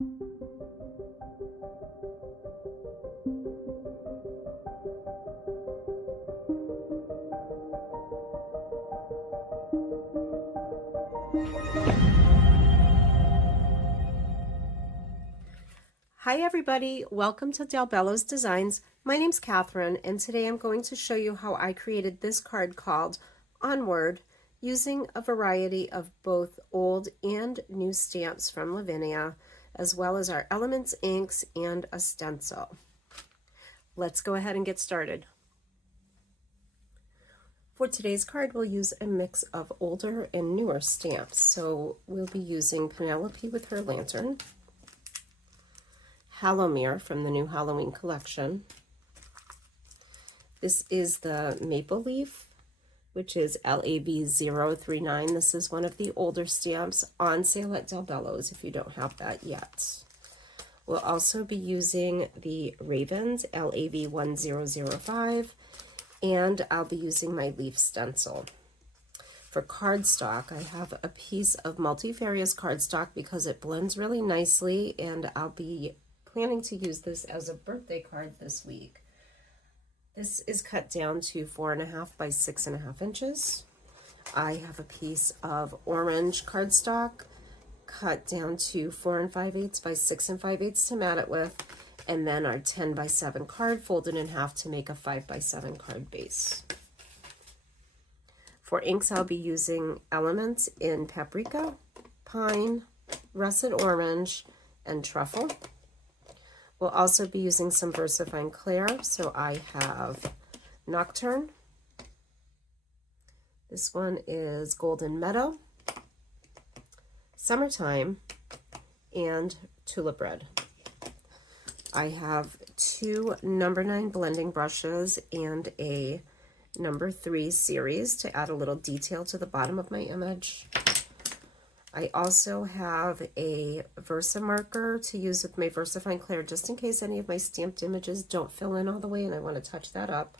Hi everybody, welcome to Bello's Designs. My name's Catherine and today I'm going to show you how I created this card called Onward using a variety of both old and new stamps from Lavinia, as well as our Elements inks and a stencil. Let's go ahead and get started. For today's card, we'll use a mix of older and newer stamps. So we'll be using Penelope with her lantern, Hallowmere from the new Halloween collection. This is the Maple Leaf, which is LAB039. This is one of the older stamps on sale at Bello's if you don't have that yet. We'll also be using the Ravens, LAB1005, and I'll be using my leaf stencil. For cardstock, I have a piece of multifarious cardstock because it blends really nicely, and I'll be planning to use this as a birthday card this week. This is cut down to 4.5 by 6.5 inches. I have a piece of orange cardstock cut down to 4 5/8 by 6 5/8 to mat it with, and then our 10 by 7 card folded in half to make a 5 by 7 card base. For inks, I'll be using Elements in Paprika, Pine, Russet Orange, and Truffle. We'll also be using some VersaFine Clair, so I have Nocturne. This one is Golden Meadow, Summertime, and Tulip Red. I have 2 number 9 blending brushes and a number 3 series to add a little detail to the bottom of my image. I also have a Versa marker to use with my VersaFine Clair just in case any of my stamped images don't fill in all the way and I want to touch that up.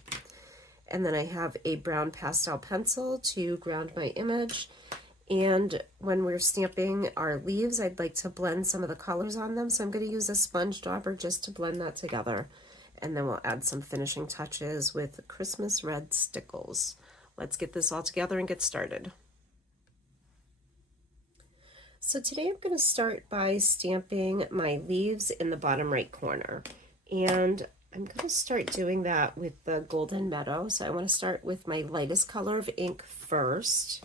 And then I have a brown pastel pencil to ground my image. And when we're stamping our leaves, I'd like to blend some of the colors on them. So I'm going to use a sponge dauber just to blend that together. And then we'll add some finishing touches with Christmas red stickles. Let's get this all together and get started. So today I'm going to start by stamping my leaves in the bottom right corner. And I'm going to start doing that with the Golden Meadow. So I want to start with my lightest color of ink first.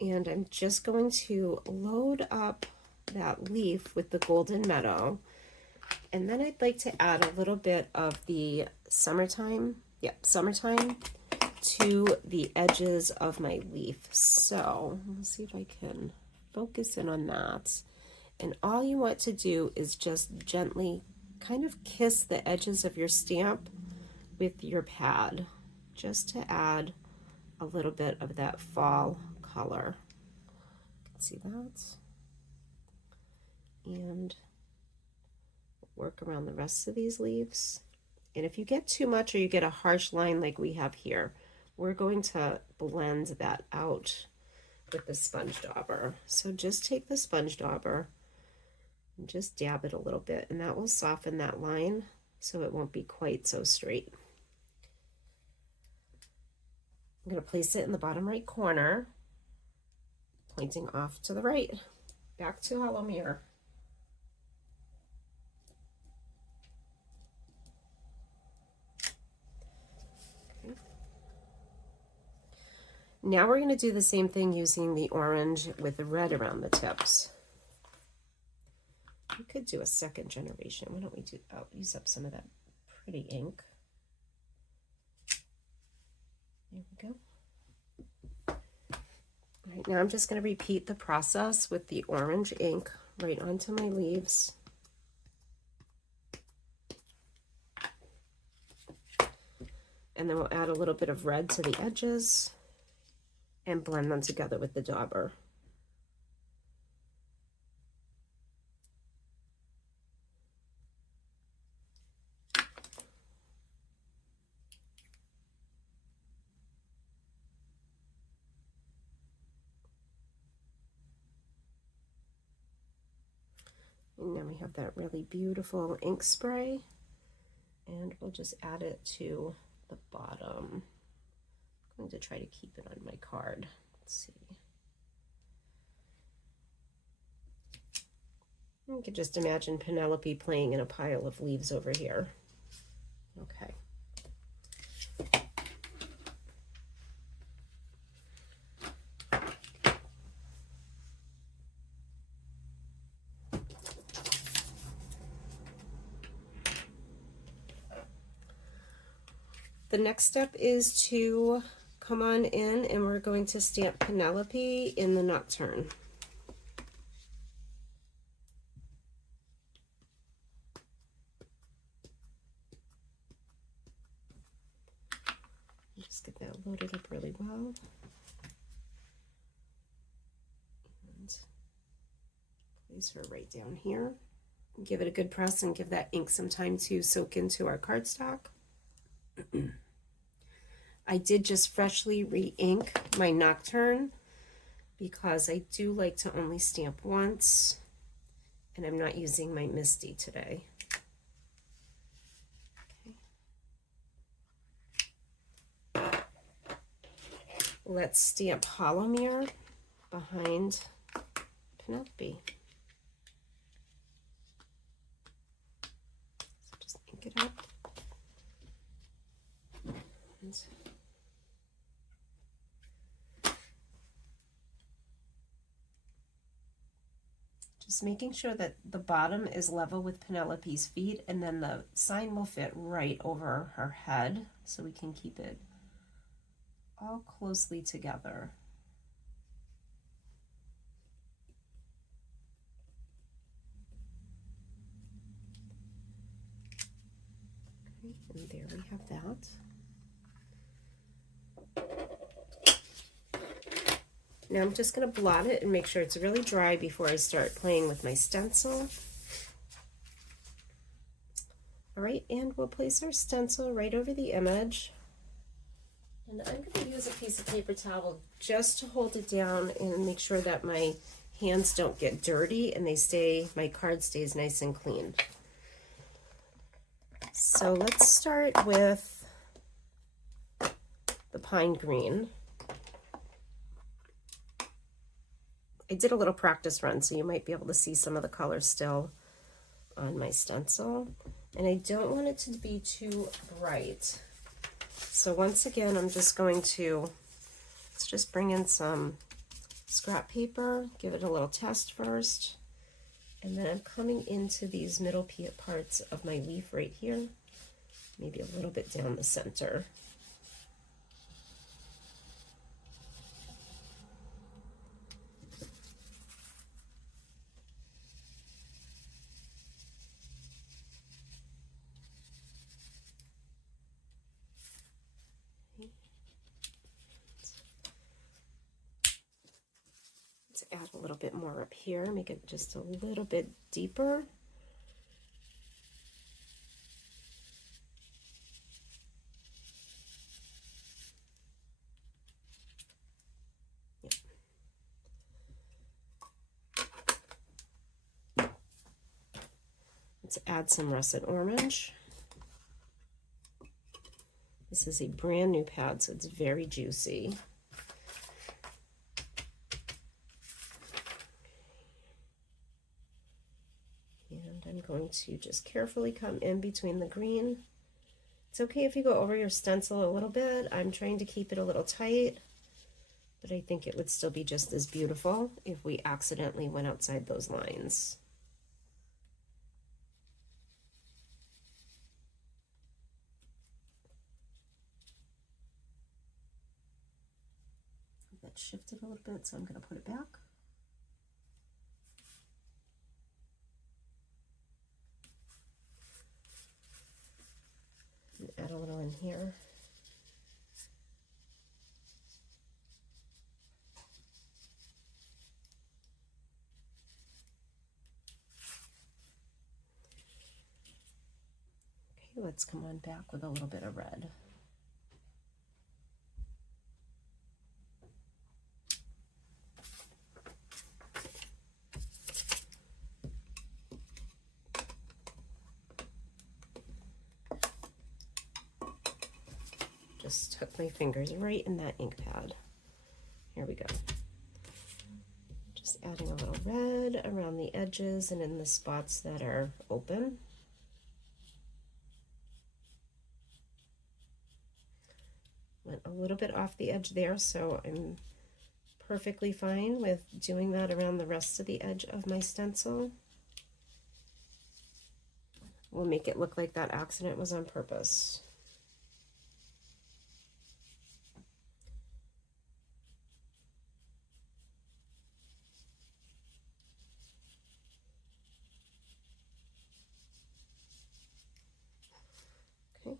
And I'm just going to load up that leaf with the Golden Meadow. And then I'd like to add a little bit of the Summertime to the edges of my leaf. So let's see if I can focus in on that. And all you want to do is just gently kind of kiss the edges of your stamp with your pad, just to add a little bit of that fall color. You can see that. And work around the rest of these leaves. And if you get too much or you get a harsh line like we have here, we're going to blend that out with the sponge dauber. So just take the sponge dauber and just dab it a little bit, and that will soften that line so it won't be quite so straight. I'm going to place it in the bottom right corner, pointing off to the right. Back to Hallowmere. Now we're going to do the same thing using the orange with the red around the tips. We could do a second generation. Why don't we use up some of that pretty ink. There we go. All right, now I'm just going to repeat the process with the orange ink right onto my leaves. And then we'll add a little bit of red to the edges and blend them together with the dauber. And then we have that really beautiful ink spray, and we'll just add it to the bottom. I'm going to try to keep it on my card. Let's see. You can just imagine Penelope playing in a pile of leaves over here. Okay. The next step is to come on in and we're going to stamp Penelope in the Nocturne. Just get that loaded up really well. And place her right down here. Give it a good press and give that ink some time to soak into our cardstock. I did just freshly re-ink my Nocturne because I do like to only stamp once, and I'm not using my Misty today. Okay. Let's stamp Hollow Mirror behind Penelope. So just ink it up. And just making sure that the bottom is level with Penelope's feet, and then the sign will fit right over her head, so we can keep it all closely together. Okay, and there we have that. Now I'm just going to blot it and make sure it's really dry before I start playing with my stencil. All right, and we'll place our stencil right over the image. And I'm going to use a piece of paper towel just to hold it down and make sure that my hands don't get dirty and my card stays nice and clean. So let's start with the pine green. I did a little practice run, so you might be able to see some of the colors still on my stencil. And I don't want it to be too bright. So once again, I'm just going to, let's just bring in some scrap paper, give it a little test first. And then I'm coming into these middle parts of my leaf right here, maybe a little bit down the center. Add a little bit more up here, make it just a little bit deeper. Yep. Let's add some russet orange. This is a brand new pad, so it's very juicy. I'm going to just carefully come in between the green. It's okay if you go over your stencil a little bit. I'm trying to keep it a little tight, but I think it would still be just as beautiful if we accidentally went outside those lines. That shifted a little bit, so I'm going to put it back. Add a little in here. Okay, let's come on back with a little bit of red. just took my fingers right in that ink pad. Here we go. Just adding a little red around the edges and in the spots that are open. Went a little bit off the edge there, so I'm perfectly fine with doing that around the rest of the edge of my stencil. We'll make it look like that accident was on purpose. Okay.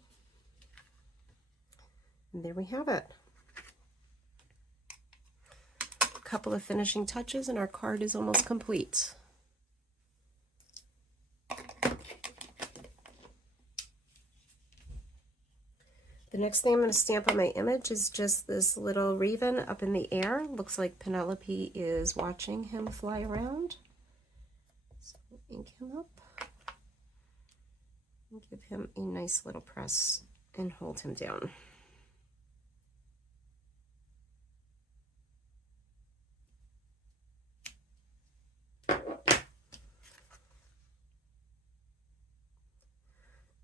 And there we have it. A couple of finishing touches and our card is almost complete. The next thing I'm going to stamp on my image is just this little raven up in the air. Looks like Penelope is watching him fly around. So ink him up and give him a nice little press and hold him down.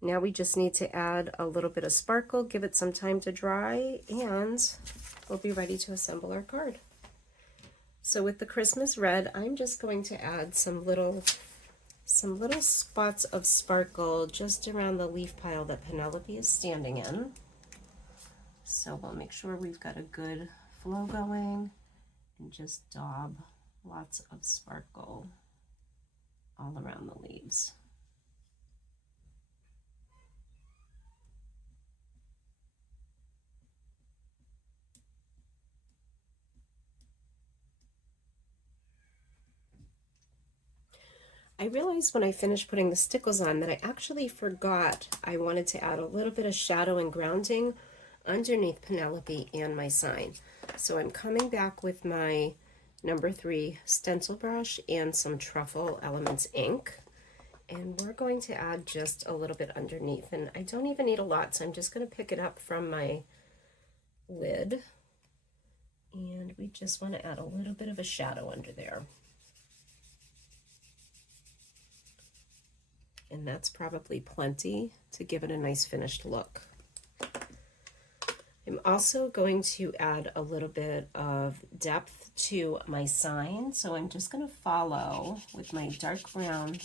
Now we just need to add a little bit of sparkle, give it some time to dry, and we'll be ready to assemble our card. So with the Christmas red, I'm just going to add some little spots of sparkle just around the leaf pile that Penelope is standing in. So we'll make sure we've got a good flow going and just daub lots of sparkle all around the leaves. I realized when I finished putting the stickles on that I actually forgot I wanted to add a little bit of shadow and grounding underneath Penelope and my sign. So I'm coming back with my number 3 stencil brush and some Truffle Elements ink. And we're going to add just a little bit underneath. And I don't even need a lot, so I'm just going to pick it up from my lid. And we just want to add a little bit of a shadow under there. And that's probably plenty to give it a nice finished look. I'm also going to add a little bit of depth to my sign, so I'm just going to follow with my dark brown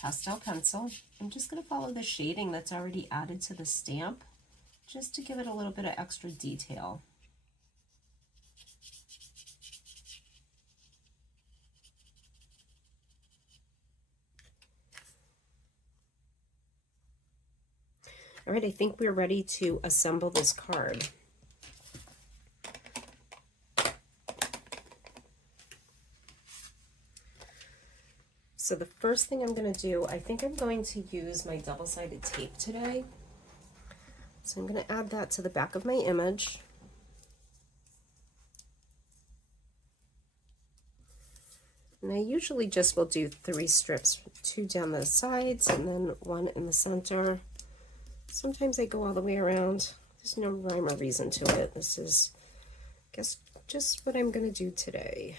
pastel pencil. I'm just going to follow the shading that's already added to the stamp, just to give it a little bit of extra detail. All right, I think we're ready to assemble this card. So the first thing I'm going to do, I think I'm going to use my double-sided tape today. So I'm going to add that to the back of my image. And I usually just will do 3 strips, 2 down the sides and then 1 in the center. Sometimes I go all the way around. There's no rhyme or reason to it. This is, I guess, just what I'm going to do today.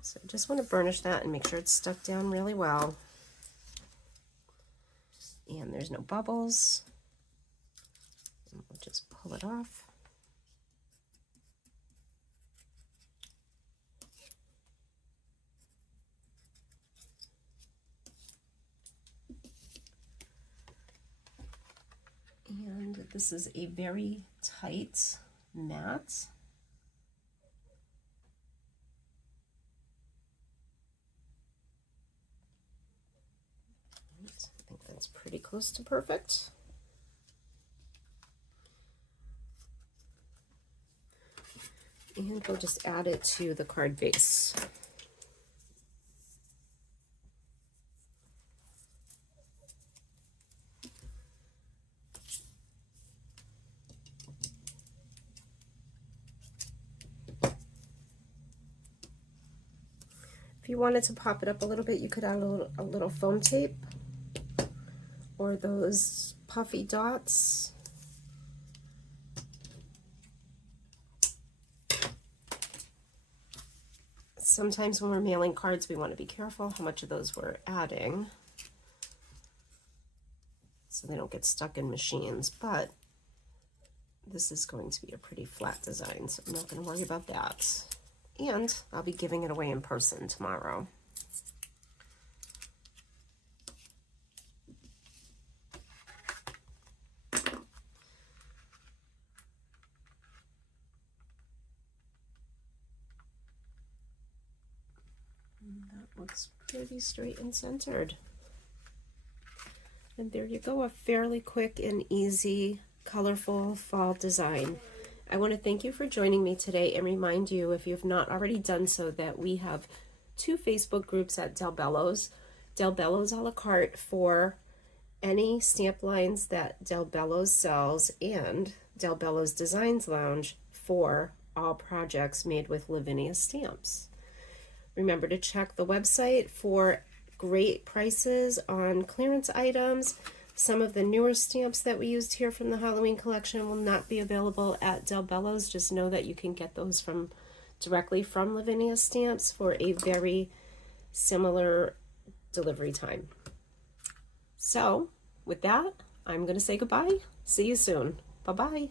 So I just want to burnish that and make sure it's stuck down really well. And there's no bubbles. And we'll just pull it off. And this is a very tight mat. I think that's pretty close to perfect. And we'll just add it to the card base. If you wanted to pop it up a little bit, you could add a little foam tape or those puffy dots. Sometimes when we're mailing cards, we want to be careful how much of those we're adding so they don't get stuck in machines, but this is going to be a pretty flat design, so I'm not going to worry about that. And I'll be giving it away in person tomorrow. That looks pretty straight and centered. And there you go, a fairly quick and easy, colorful fall design. I want to thank you for joining me today and remind you, if you have not already done so, that we have 2 Facebook groups at Bello's. Bello's a la carte for any stamp lines that Bello's sells, and Bello's Designs Lounge for all projects made with Lavinia stamps. Remember to check the website for great prices on clearance items. Some of the newer stamps that we used here from the Halloween collection will not be available at Bello's. Just know that you can get those directly from Lavinia Stamps for a very similar delivery time. So with that, I'm going to say goodbye. See you soon. Bye-bye.